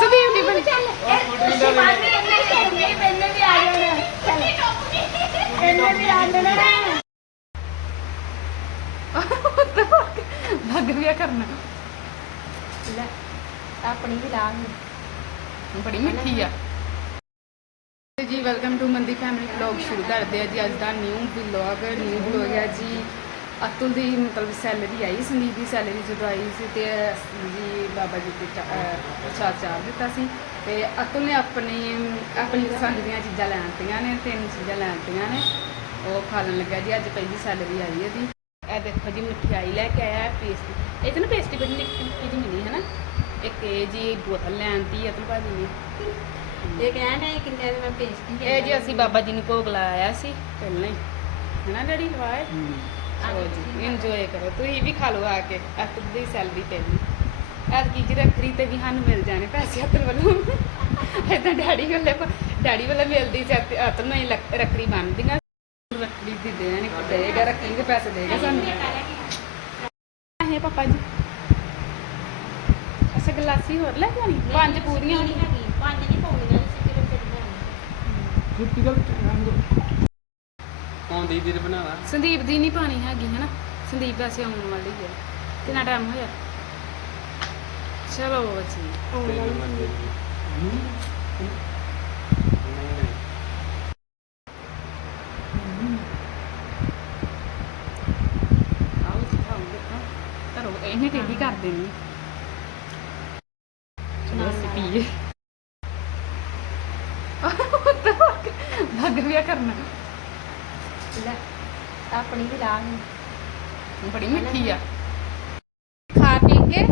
ਸੰਦੀਪ ਦੀ ਬਣੀ। ਭੱਗ ਵਿਆ ਕਰਨਾ। ਲੈ ਆਪਣੀ ਵੀ ਲਾ ਬੜੀ ਮਿੱਠੀ ਆ। ਜੀ welcome to Mandi family vlog ਸ਼ੁਰੂ ਕਰਦੇ ਆ ਜੀ ਅੱਜ ਦਾ ਨਿਊ ਵਲੌਗ ਨਿਊ ਵਲੌਗ ਹੈ ਜੀ। ਅਤੁਲ ਦੀ ਮਤਲਬ ਸੈਲਰੀ ਆਈ ਸੰਦੀਪ ਦੀ ਸੈਲਰੀ ਜਦੋਂ ਆਈ ਸੀ ਤੇ ਜੀ ਬਾਬਾ ਜੀ ਤੇ ਚਾ- ਅਹ ਪ੍ਰਸ਼ਾਦ ਚਾਰ ਦਿੱਤਾ ਸੀ ਤੇ ਅਤੁਲ ਨੇ ਆਪਣੀ ਆਪਣੀ ਪਸੰਦ ਦੀਆਂ ਚੀਜ਼ਾਂ ਲੈਣ ਤੀਆਂ ਨੇ ਤਿੰਨ ਚੀਜ਼ਾਂ ਲੈਣ ਤੀਆਂ ਨੇ ਉਹ ਖਾਣ ਲੱਗਾ ਜੀ ਅੱਜ ਪਹਿਲੀ ਸੈਲਰੀ ਆਈ ਇਹਦੀ। ਇਹ ਦੇਖੋ ਜੀ ਮਠਿਆਈ ਲੈ ਕੇ ਆਇਆ ਪੇਸਟੀ ਇਹ ਤਾਂ ਨਾ ਪੇਸਟੀ ਬੜੀ ਨਿੱਕੀ ਨਿੱਕੀ ਜਿਹੀ ਮਿਲੀ ਹੈ ਨਾ। ਇੱਕ ਇਹ ਜੀ ਬੋਤਲ ਲੈਣ ਤੀ ਅਤੁਲ ਭਾਜੀ ਨੇ। ਇਹ ਕਹਿਣ ਹੈ ਕਿੰਨੇ ਦੇ ਮੈਂ ਪੇਸਟੀ ਇਹ ਜੀ ਅਸੀਂ ਬਾਬਾ ਜੀ ਨੂੰ ਭੋਗ ਲਾਇਆ ਸੀ ਪਹਿਲਾਂ ਹੀ। ਹੈਨਾ ਡੈਡੀ ਲਵਾਏ? ਚਲੋ ਜੀ ਇੰਜੋਏ ਕਰੋ। ਤੁਸੀਂ ਵੀ ਖਾ ਲਓ ਆ ਕੇ ਅਤੁਲ ਦੀ ਸੈਲਰੀ ਤੇ ਵੀ। ਐਤ ਕੀ ਜੀ ਰੱਖੜੀ ਤੇ ਵੀ ਸਾਨੂੰ ਮਿਲ ਜਾਣੇ ਪੈਸੇ ਅਤੁਲ ਵੱਲੋਂ। ਇਦਾਂ ਡੈਡੀ ਵੱਲੇ ਡੈਡੀ ਵੱਲੋਂ ਮਿਲਦੀ ਸੀ ਅਤ- ਅਤੁਲ ਨੂੰ ਹੀ ਰੱਖੜੀ ਬੰਨਦੀਆਂ ਰੱਖੜੀ ਦੀ ਦੇਣੀ ਦੇਗਾ ਰੱਖੜੀ ਦੇ ਪੈਸੇ ਦੇਗਾ ਸਾਨੂੰ। ਹੈ ਪਾਪਾ ਜੀ। ਅਸਾਂ ਗਲਾਸੀ ਹੋਰ ਲੈ ਕੇ ਪੰਜ ਪੂਰੀਆਂ ਪੰਜ ਨਹੀਂ ਪਾਉਣੀਆਂ ਸੀ ਕਿਲੋ ਫਿਰ ਆਉਂਦੀ ਵੀਰ ਬਣਾਵਾ ਸੰਦੀਪ ਦੀ ਨਹੀਂ ਪਾਣੀ ਹੈਗੀ ਹੈ ਨਾ ਸੰਦੀਪ ਵੈਸੇ ਆਉਣ ਵਾਲੀ ਹੈ। ਕਿੰਨਾ ਟਾਈਮ ਹੋਇਆ? ਚਲੋ ਜੀ। ਆਓ ਜੀ ਖਾਓ ਦੇਖੋ ਕਰੋ ਇਹਨੇ ਟੇਢੀ ਕਰ ਦੇਣੀ ਚਲੋ ਅਸੀਂ ਪੀਏ ਭੱਗ ਵਿਆ ਕਰਨਾ। ਲੈ ਆਪਣੀ ਵੀ ਲਾ। ਬੜੀ ਮਿੱਠੀ ਆ। ਖਾ ਪੀ ਕੇ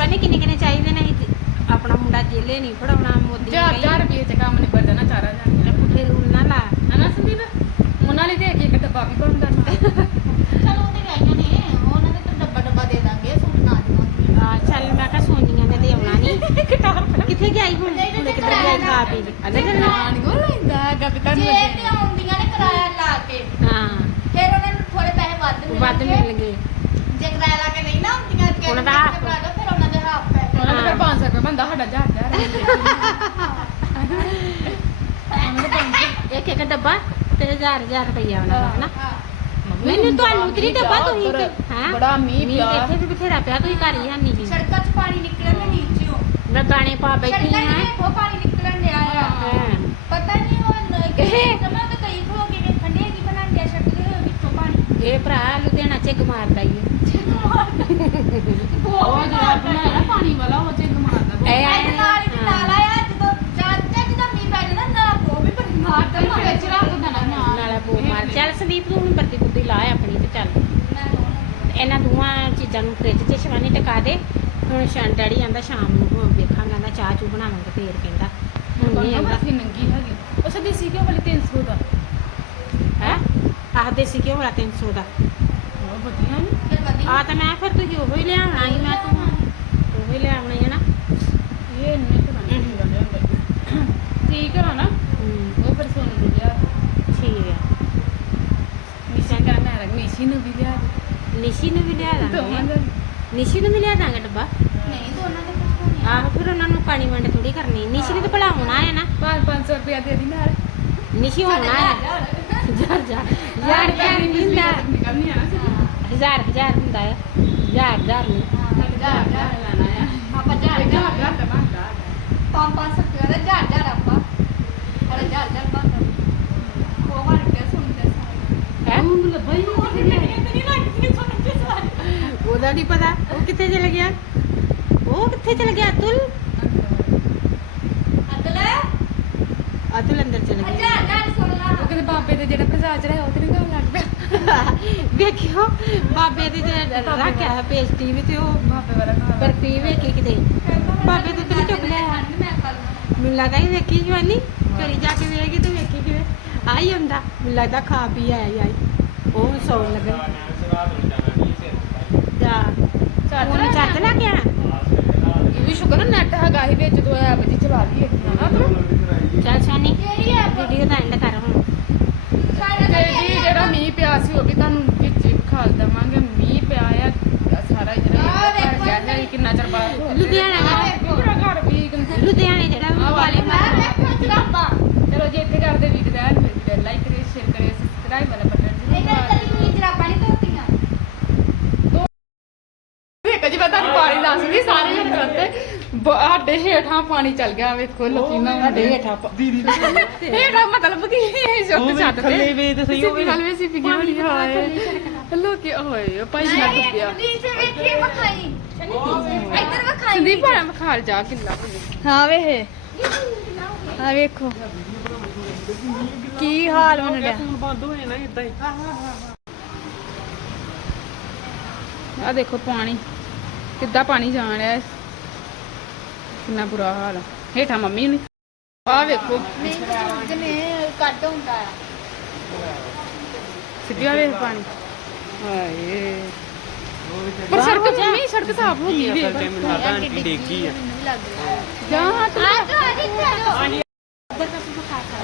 ਬਸ ਸ਼ਵਾਨੀ ਕਿੰਨੇ ਕਿੰਨੇ ਚਾਹੀਦੇ ਨੇ ਇਹ ਆਪਣਾ ਮੁੰਡਾ ਜੇਲੇ ਨਹੀਂ ਫੜਾਉਣਾ ਮੋਦੀ ਚਾਰ ਚਾਰ ਰੁਪਏ ਚ ਕੰਮ ਨਿਬੜ ਜਾਣਾ ਚਾਰਾਂ ਜਾਣੀਆਂ ਪੁੱਠੇ ਰੂਲ ਨਾ ਲਾ। ਹਨਾ ਸੰਦੀਪ? ਉਹਨਾਂ ਲਈ ਦੇ ਕੇ ਇੱਕ ਡੱਬਾ ਵੀ ਬਣ ਕਰਨਾ ਚਲੋ ਉਹਦੇ ਗਾਈਆਂ ਨੇ। ਉਹਨਾਂ ਦੇ ਤਾਂ ਡੱਬਾ ਡੱਬਾ ਦੇ ਦਾਂਗੇ ਸੂਟ ਨਾ ਦੇਵਾਂਗੇ ਕਿੱਥੇ ਗਿਆ ਈ ਹੁਣ? ਹੁਣ ਕਿੱਧਰ ਗਿਆ ਈ ਖਾ ਪੀ ਕੇ ਅੰਦਰ ਚੱਲਣਾ ਨਾਨ ਕੋ ਲੈਂਦਾ ਤੁਹਾਨੂੰ ਜੇ ਤੇ ਆਉਂਦੀਆਂ ਨੇ ਕਿਰਾਇਆ ਲਾ ਕੇ। ਹਾਂ। ਫਿਰ ਉਹਨਾਂ ਨੂੰ ਥੋੜੇ ਪੈਸੇ ਵੱਧ ਮਿਲਣਗੇ। ਵੱਧ ਮਿਲਣਗੇ। ਜੇ ਕਿਰਾਇਆ ਲਾ ਕੇ ਨਹੀਂ ਨਾ ਆਉਂਦੀਆਂ ਤੇ ਉਹਨਾਂ ਦਾ ਕਹਿੰਦੇ ਭਰਾ ਦਿਓ, ਫਿਰ ਉਹਨਾਂ ਦੇ ਹਾਫ ਪੈਸੇ ਉਹਨਾਂ ਦਾ ਫਿਰ 500 ਰੁਪਏ ਬੰਦਾ ਸਾਡਾ ਜਾ ਜਾ ਇੱਕ ਇੱਕ ਡੱਬਾ ਤੇ ਹਜ਼ਾਰ ਹਜ਼ਾਰ ਰੁਪਈਆ ਉਹਨਾਂ ਦਾ ਹਨਾ? ਹਾਂ ਮੈਨੂੰ ਤੁਹਾਨੂੰ ਤੇ ਨਹੀਂ ਡੱਬਾ ਤੁਸੀਂ ਬੜਾ- ਹਾਂ? ਬੜਾ ਮੀਂਹ ਪਿਆ। ਇੱਥੇ ਵੀ ਬਥੇਰਾ ਪਿਆ ਤੁਸੀਂ ਘਰ ਹੀ ਹੈ ਨਹੀਂ ਜੀ ਸੜਕਾਂ 'ਚ ਪਾਣੀ ਨਿਕਲਣ ਦੇ ਨੀਚੇੋਂ ਮੈਂ ਗਾਣੇ ਪਾ ਬੈਠੀ ਸੜਕਾਂ 'ਚ ਹਾਂ। ਹੇਠੋਂ ਪਾਣੀ ਨਿਕਲਣ ਡਿਆ ਆ? ਹਾਂ। ਪਤਾ ਨਹੀਂ ਉਹ ਕਿਹੇ ਸਮੇਂ ਤੇ ਕਈ ਖਲੋ ਕੇ ਵੇਖਣ ਦੇ ਕੀ ਬਣਾਉਣ ਡਿਆ ਸੜਕ ਦੇ ਵਿੱਚੋਂ ਪਾਣੀ। ਇਹ ਭਰਾ ਲੁਧਿਆਣਾ ਚ ਮਾਰਦਾ ਹੀ ਉਹ ਜਿਹੜਾ ਬਣਾਇਆ ਪਾਣੀ ਵਾਲਾ ਉਹ ਚ ਮਾਰਦਾ ਇਹ ਐਡ ਨਾਲ ਹੀ ਨਾਲਾ ਆ ਜਦੋਂ ਜਾਂਦੇ ਜਦੋਂ ਮੀਂਹ ਪੈ ਜਾਂਦਾ ਨਾ ਉਹ ਵੀ ਬੜੀ ਮਾਰਦਾ ਫਿਰ ਚ ਰੱਖ ਦੇਣਾ ਨਾਲ ਨਾਲਾ ਬੋ ਮਾਰ ਚੱਲ ਸੰਦੀਪ ਤੂੰ ਹੁਣ ਬੱਤੀ ਬੁੱਤੀ ਲਾ ਆਪਣੀ ਤੇ ਚੱਲ ਮੈਂ ਦੋਨੋਂ ਇਹਨਾਂ ਦੋਵਾਂ ਚੀਜ਼ਾਂ ਨੂੰ ਫ੍ਰਿਜ 'ਚ ਸ਼ਵਾਨੀ ਟਕਾ ਦੇ। ਹੁਣ ਸ਼ਾਨ ਡੈਡੀ ਆਂਦਾ ਸ਼ਾਮ ਨੂੰ ਹੁਣ ਵੇਖਾਂਗਾ ਆਂਦਾ ਚਾਹ ਚੂ ਬਣਾਵਾਂਗੇ ਫੇਰ ਕਹਿੰਦਾ। ਹੁਣ ਨਹੀਂ ਆਂਦਾ ਬਰਫੀ ਨੰਗੀ ਹੈਗੀ। ਉਹ ਸਦੀ ਸੀ ਕਿ ਵਾਲੀ 300 ਦਾ। ਹੈ? ਆਹ ਦੇਸੀ ਘਿਓ ਵਾਲਾ 300 ਦਾ। ਉਹ ਵਧੀਆ ਨੀ? ਫਿਰ ਵਧੀਆ। ਆ ਤਾਂ ਮੈਂ ਫਿਰ ਤੁਸੀਂ ਉਹੋ ਹੀ ਲਿਆਉਣਾ ਸੀ ਮੈਂ ਤੂੰ ਉਹੋ ਹੀ ਲਿਆਉਣਾ ਹੈ ਨਾ। ਇਹ ਇੰਨੇ ਤਾਂ ਨਹੀਂ ਠੀਕ ਆ ਨਾ? ਹੂੰ, ਉਹ ਫਿਰ ਸੋਨ ਨੂੰ ਲਿਆ। ਠੀਕ ਹੈ ਮਿਸ਼ਨ ਕਰਨਾ ਹੈ ਮਿਸ਼ਨ ਨੂੰ ਵੀ ਲਿਆ। ਨਿਸ਼ੀ ਨੂੰ ਵੀ ਲਿਆ ਦਾਂਗੇ ਨਿਸ਼ੀ ਨੂੰ ਵੀ ਲਿਆ ਦਾਂਗੇ ਡੱਬਾ ਨਹੀਂ ਦੋਨਾਂ ਦੇ ਕੁਝ ਹੋਣੀ ਆਹੋ ਫਿਰ ਉਹਨਾਂ ਨੂੰ ਪਾਣੀ ਵੰਡ ਥੋੜੀ ਕਰਨੀ ਨਿਸ਼ੀ ਨੇ ਤਾਂ ਭਲਾ ਹੋਣਾ ਹੈ ਨਾ 5-500 ਰੁਪਇਆ ਦੇ ਦੀ ਨਾਲ ਨਿਸ਼ੀ ਹੋਣਾ ਹੈ ਹਜ਼ਾਰ ਹਜ਼ਾਰ ਹਜ਼ਾਰ ਹਜ਼ਾਰ ਨਹੀਂ ਹੁੰਦਾ ਨਿਕਲਣੀ ਆ ਨਾ ਹਜ਼ਾਰ ਹਜ਼ਾਰ ਹੁੰਦਾ ਹੈ ਹਜ਼ਾਰ ਹਜ਼ਾਰ ਨਹੀਂ ਜਾ ਜਾ ਲੈਣਾ ਆ ਆਪਾਂ ਜਾ ਜਾ ਜਾ ਜਾ ਤਾਂ ਬੰਦਾ ਪੰਜ ਪੰਜ ਸੌ ਰੁਪਏ ਦਾ ਜਾ ਜਾ ਆਪਾਂ ਅਰੇ ਜਾ ਜਾ ਬੰਦ ਉਹ ਵਾਰ ਕੇ ਸੁਣਦੇ ਸਾਰੇ ਹੈ ਉਹ ਲੱਭਾ ਹੀ ਉਹ ਤੇ ਨਹੀਂ ਨਹੀਂ ਲੱਗਦੀ ਸੁਣਦੇ ਸਾਰੇ ਉਹਦਾ ਨਹੀਂ ਪਤਾ ਉਹ ਕਿੱਥੇ ਚਲ ਗਿਆ? ਉਹ ਕਿੱਥੇ ਚਲ ਗਿਆ? ਅਤੁਲ? ਅਦਲੇ ਅਤੁਲ ਅੰਦਰ ਚਲ ਗਿਆ। ਜਾ ਸੁਣ ਲਾ। ਉਹ ਕਹਿੰਦੇ ਬਾਬੇ ਦੇ ਜਿਹੜਾ ਪ੍ਰਸਾਦ ਚੜਾਇਆ ਉਹ ਤੇ ਨਹੀਂ ਗਾਉਣ ਲੱਗ ਪਿਆ। ਵੇਖਿਓ ਬਾਬੇ ਦੇ ਤੇ ਰੱਖਿਆ ਹੈ ਪੇਸਟੀ ਵਿੱਚ ਉਹ ਬਾਬੇ ਵਾਲਾ ਘਰ ਬਰਫੀ ਵੇਖੀ ਕਿਤੇ। ਬਾਬੇ ਤੋਂ ਤੇ ਚੁੱਕ ਲਿਆ ਮੈਨੂੰ ਲੱਗਦਾ ਇਹ ਵੇਖੀ ਜਵਾਨੀ ਘਰੀ ਜਾ ਕੇ ਵੇਖੀ ਤੇ ਵੇਖੀ ਕਿਵੇਂ। ਆਈ ਹੁੰਦਾ। ਮੈਨੂੰ ਲੱਗਦਾ ਖਾ ਪੀ ਆਇਆ ਆਈ। ਉਹ ਸੌਣ ਲੱਗਾ ਜਾ ਉਹਨੇ ਚੱਕ ਲਾ ਕੇ ਆਣਾ ਇਹ ਵੀ ਸ਼ੁਕਰ ਨੈਟ ਹੈਗਾ ਹੀ ਵਿੱਚ ਦੋ ਐਪ ਜੀ ਚਲਾ ਲਈਏ। ਹਨਾ ਤੂੰ? ਚੱਲ ਸੋਨੀ ਵੀਡੀਓ ਦਾ ਐਂਡ ਕਰ ਹੁਣ। ਤੇ ਜੀ ਜਿਹੜਾ ਮੀਂਹ ਪਿਆ ਸੀ ਉਹ ਵੀ ਤੁਹਾਨੂੰ ਵਿੱਚ ਖਾਲ ਦਵਾਂਗੇ। ਮੀਂਹ ਪਿਆ ਆ ਸਾਰਾ ਜਿਹੜਾ ਆਹ ਘਰ ਵੇਖੋ ਗਿਆ ਹੈ ਕਿੰਨਾ ਚਿਰ ਬਾਅਦ। ਲੁਧਿਆਣਾ ਦਾ। ਪੂਰਾ ਘਰ ਵੀ ਗੰਦਾ। ਲੁਧਿਆਣੇ ਜਿਹੜਾ ਉਹ ਵਾਲੇ ਮੈਂ ਵੇਖੋ ਜਰਾਬਾ ਚਲੋ ਜੇ ਇੱਥੇ ਕਰਦੇ ਵੀਡੀਓ ਦਾ ਵੀਡੀਓ ਲਾਈਕ ਕਰਿਓ ਸ਼ੇਅਰ ਕਰਿਓ ਸਬਸਕ੍ਰਾਈਬ ਵਾਲਾ ਬਟਨ ਇਹ ਜ਼ਰੂਰ ਤਾਂ ਕਦੀ ਨਹੀਂ ਜਰਾਬਾ ਨਹੀਂ ਧੋਤੀਆਂ ਵੇਖ ਜੀ ਮੈਂ ਤੁਹਾਨੂੰ ਪਾਣੀ ਦੱਸਦੀ ਸਾਰੇ ਜਣੇ ਕਰਤੇ ਸਾਡੇ ਹੇਠਾਂ ਪਾਣੀ ਚੱਲ ਗਿਆ ਵੇਖੋ ਲੋਕੀ ਨਾ ਸਾਡੇ ਹੇਠਾਂ ਦੀਦੀ ਹੇਠਾਂ ਮਤਲਬ ਕਿ ਛੱਤ ਛੱਤ ਤੇ ਥੱਲੇ ਵੇ ਤੇ ਸਹੀ ਹੋਵੇ ਹਲਵੇ ਸੀ ਪਿਗੀ ਹੋਣੀ ਹਾਏ। ਲੋਕੀ ਓਏ ਭਾਈ ਨਾ ਵਿਖਾਈ। ਇੱਧਰ ਵਿਖਾਈ ਸੰਦੀਪ ਭਾਣਾ ਖਾਲ ਜਾ ਕਿੱਲਾ ਹਾਂ ਵੇ ਆ ਵੇਖੋ। ਕੀ ਹਾਲ ਬਣ ਰਿਹਾ ਫੋਨ ਬੰਦ ਹੋ। ਜਾਣਾ ਇਦਾਂ ਹੀ ਆ ਦੇਖੋ ਪਾਣੀ। ਕਿੱਦਾਂ ਪਾਣੀ ਜਾਣ ਰਿਹਾ ਹੈ। ਕਿੰਨਾ ਬੁਰਾ ਹਾਲ ਆ। ਹੇਠਾਂ ਮੰਮੀ ਨੇ ਆ ਵੇਖੋ। ਨਹੀਂ ਬਜ਼ੁਰਗ ਨੇ ਕੱਢ ਹੁੰਦਾ ਆ ਸਿੱਧਿਆ ਵੇਖ ਪਾਣੀ। ਹਾਏ। ਪਰ ਸੜਕ ਮੰਮੀ ਸੜਕ ਸਾਫ਼ ਹੋ ਗਈ ਅਸਲ ਵੇਖ ਤੇ ਮੈਨੂੰ ਲੱਗਦਾ ਆਂਟੀ ਡੇਗੀ ਆ। ਮੈਨੂੰ ਵੀ ਲੱਗ ਰਿਹਾ ਜਾ ਹੱਥ ਆ ਜਾ ਆ ਜੀ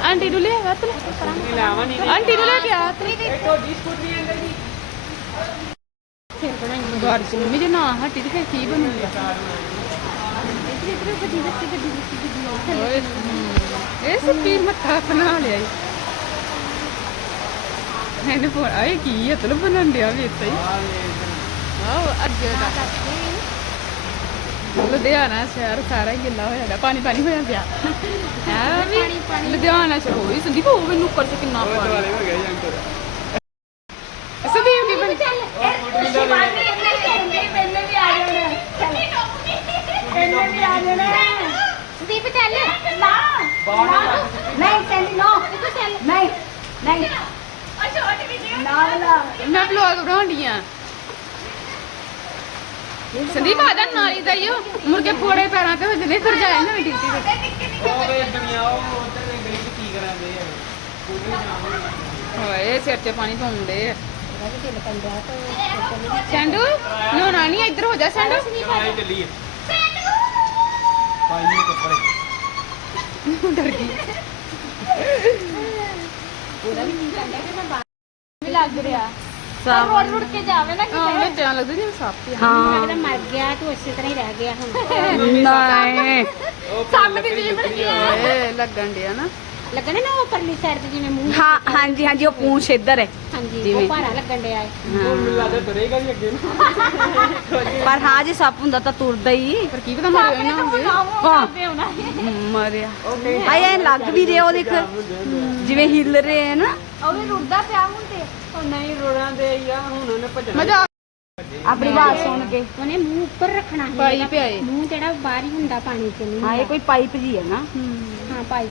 ਆਂਟੀ ਨੂੰ ਲੈ ਆ ਹੱਥ ਨਹੀਂ ਲਾਵਾਂ ਨਹੀਂ ਆਂਟੀ ਨੂੰ ਲੈ ਕੇ ਆ ਤੁਹਾਡੀ ਸਕੂਟਰੀ ਅੰਦਰ ਦੀ ਬਾਰਿਸ਼ ਮੰਮੀ ਜੇ ਨਾ ਹਟੀ ਤੇ ਫਿਰ ਕੀ ਬਣੂਗਾ। ਓਏ ਇਹ ਸਪੀਰ ਮੱਥਾ ਬਣਾ ਲਿਆ ਈ। ਇਹਨੇ ਫੋਨ ਆਏ ਕੀ ਹੈ ਤਲ ਬਣਨ ਡਿਆ ਵੀ ਇੱਥੇ ਹੀ ਆਹ ਅੱਗੇ ਦਾ ਲੁਧਿਆਣਾ ਸ਼ਹਿਰ ਸਾਰਾ ਹੀ ਗਿੱਲਾ ਹੋ ਜਾਂਦਾ ਪਾਣੀ ਪਾਣੀ ਹੋਇਆ ਪਿਆ। ਹੈ ਵੀ ਲੁਧਿਆਣਾ ਸ਼ਹਿਰ ਹੋਈ ਸੰਦੀਪ ਉਹ ਮੈਨੂੰ ਉੱਪਰ ਤੇ ਕਿੰਨਾ ਪਾਣੀ। ਹੋ ਗਿਆ ਜੀ ਅੰਕਲ ਸੰਦੀਪ ਕੀ ਬਣ ਸ਼ਿਵਾਨੀ ਇਹਨੇ ਕਹਿੰਦੇ ਮੈਨੇ ਵੀ ਆ ਜਾਣਾ ਚੱਲ ਇਹਨੇ ਵੀ ਆ ਜਾਣਾ। ਸੰਦੀਪ ਚੱਲ। ਨਾ ਨਹੀਂ ਚੱਲ ਨੋ। ਨਹੀਂ ਨਹੀਂ। ਆ ਛੋਟ ਵੀਡੀਓ ਨਾ ਨਾ ਮੈਂ ਵਲੌਗ ਬਣਾਉਂਦੀ ਆ। ਸੰਦੀਪ ਆ ਜਾ ਨਾਲੀ ਦਾ ਈਓ ਮੁੜ ਕੇ ਫੋੜੇ ਪੈਰਾਂ ਤੇ ਹੋ ਜਨੇ ਫਿਰ ਜਾਏ ਨਾ ਡਿਊਟੀ ਤੇ। ਉਹ ਵੇ ਦੁਨੀਆ ਉਹ ਉਧਰ ਦੇ ਗਲੀ ਚ ਕੀ ਕਰਾਂਦੇ ਆ। ਸਕੂਟਰੀ ਜਾਮ ਓਏ ਸਿਰ ਤੇ ਪਾਣੀ ਪਾਉਂਦੇ ਆ। ਸੈਂਡੂ ਨਹਾਉਣਾ ਨਹੀਂ ਇੱਧਰ ਹੋ ਜਾ ਆ। ਪਾਈਏ ਕੱਪੜੇ। ਡਰ ਗਈ। ਵੀ ਲੱਗ ਰਿਹਾ। ਸਾਵਣ ਰੋੜ ਰੋੜ ਕੇ ਜਾਵੇ ਨਾ ਹਾਂ ਕਿਤੇ ਵਿੱਚ ਐਂ ਲੱਗਦਾ ਜਿਵੇਂ ਸੱਪ ਹੀ ਆ। ਹਾਂ। ਲੱਗਦਾ ਮਰ ਗਿਆ ਤੂੰ ਉਸੇ ਤਰ੍ਹਾਂ ਹੀ ਰਹਿ ਗਿਆ ਹੁਣ। ਨਹੀਂ। ਉਹ ਸੱਪ ਦੀ ਜੀਭ ਲੱਗੀ ਲੱਗਣ ਡਿਆ ਨਾ। ਲੱਗਣਾ ਨਾ ਉਹ ਪਰਲੀ ਸਾਈਡ ਤੇ ਜਿਵੇਂ ਮੂੰਹ ਹਾਂ ਹਾਂਜੀ ਹਾਂਜੀ ਉਹ ਪੂੰਛ ਇੱਧਰ ਹੈ। ਹਾਂਜੀ ਜਿਵੇਂ। ਉਹ ਭਾਰਾ ਲੱਗਣ ਡਿਆ ਹੈ। ਮੈਨੂੰ ਲੱਗਦਾ ਤੁਰੇਗਾ ਨਹੀਂ ਅੱਗੇ ਨੂੰ। ਪਰ ਹਾਂ ਜੇ ਸੱਪ ਹੁੰਦਾ ਤਾਂ ਤੁਰਦਾ ਹੀ। ਪਰ ਕੀ ਪਤਾ ਮਰਿਆ ਨਾ ਹੋਵੇ। ਹਾਂ। ਮਰਿਆ। ਆਏ ਐਂ ਲੱਗ ਵੀ ਰਿਹਾ ਉਹ ਦੇਖ। ਜਿਵੇਂ ਹਿੱਲ ਰਹੇ ਹੈ ਨਾ। ਉਹ ਵੀ ਰੁੜਦਾ ਪਿਆ ਹੁਣ ਤੇ। ਉਹ ਨਹੀਂ ਰੋੜਾਂ ਦੇ ਆ ਹੁਣ ਉਹਨੇ ਭੱਜਣਾ ਮਜ਼ਾ ਆਪਣੀ ਆਵਾਜ਼ ਸੁਣ ਕੇ। ਉਹਨੇ ਮੂੰਹ ਉੱਪਰ ਰੱਖਣਾ ਏ। ਮੂੰਹ ਜਿਹੜਾ ਬਾਹਰ ਹੀ ਹੁੰਦਾ ਪਾਣੀ ਚ ਨਹੀਂ ਹਾਂ ਇਹ ਕੋਈ ਪਾਈਪ ਜੀ ਹੈ ਨਾ। ਹਾਂ ਪਾਈ